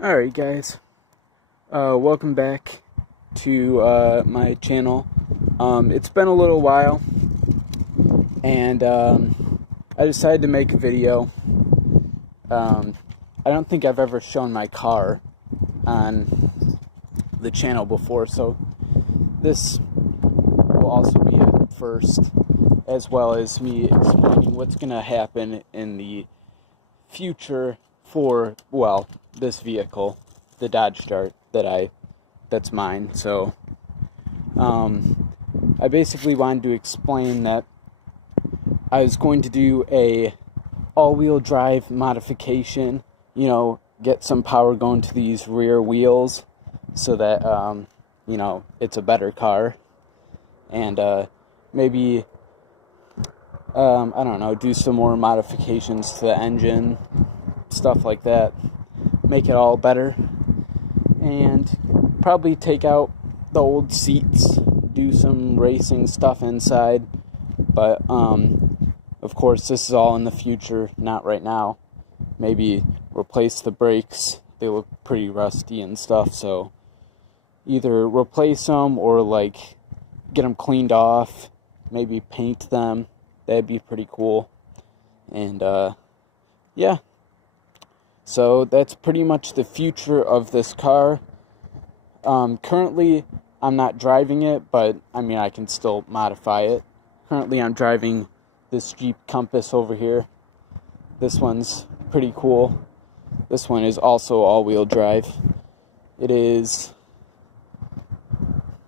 Alright guys, welcome back to my channel. It's been a little while, and I decided to make a video. I don't think I've ever shown my car on the channel before, so this will also be a first, as well as me explaining what's going to happen in the future for, well, this vehicle, the Dodge Dart that's mine. So I basically wanted to explain that I was going to do a all-wheel drive modification, get some power going to these rear wheels so that it's a better car, and maybe I don't know, do some more modifications to the engine, stuff like that, make it all better, and probably take out the old seats, do some racing stuff inside. But of course this is all in the future, not right now. Maybe replace the brakes, they look pretty rusty and stuff, so either replace them or get them cleaned off, maybe paint them. That'd be pretty cool. And yeah, so that's pretty much the future of this car. Currently I'm not driving it, but I can still modify it. Currently I'm driving this Jeep Compass over here. This one's pretty cool. This one is also all-wheel drive. This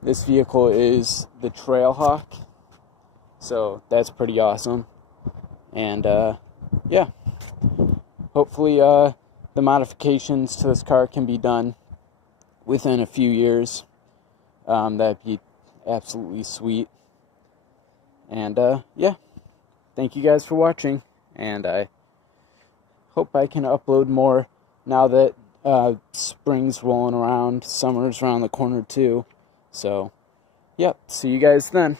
vehicle is the Trailhawk, so that's pretty awesome. And yeah, hopefully the modifications to this car can be done within a few years. That'd be absolutely sweet. And yeah, thank you guys for watching, and I hope I can upload more now that spring's rolling around, summer's around the corner too. So, yep, see you guys then.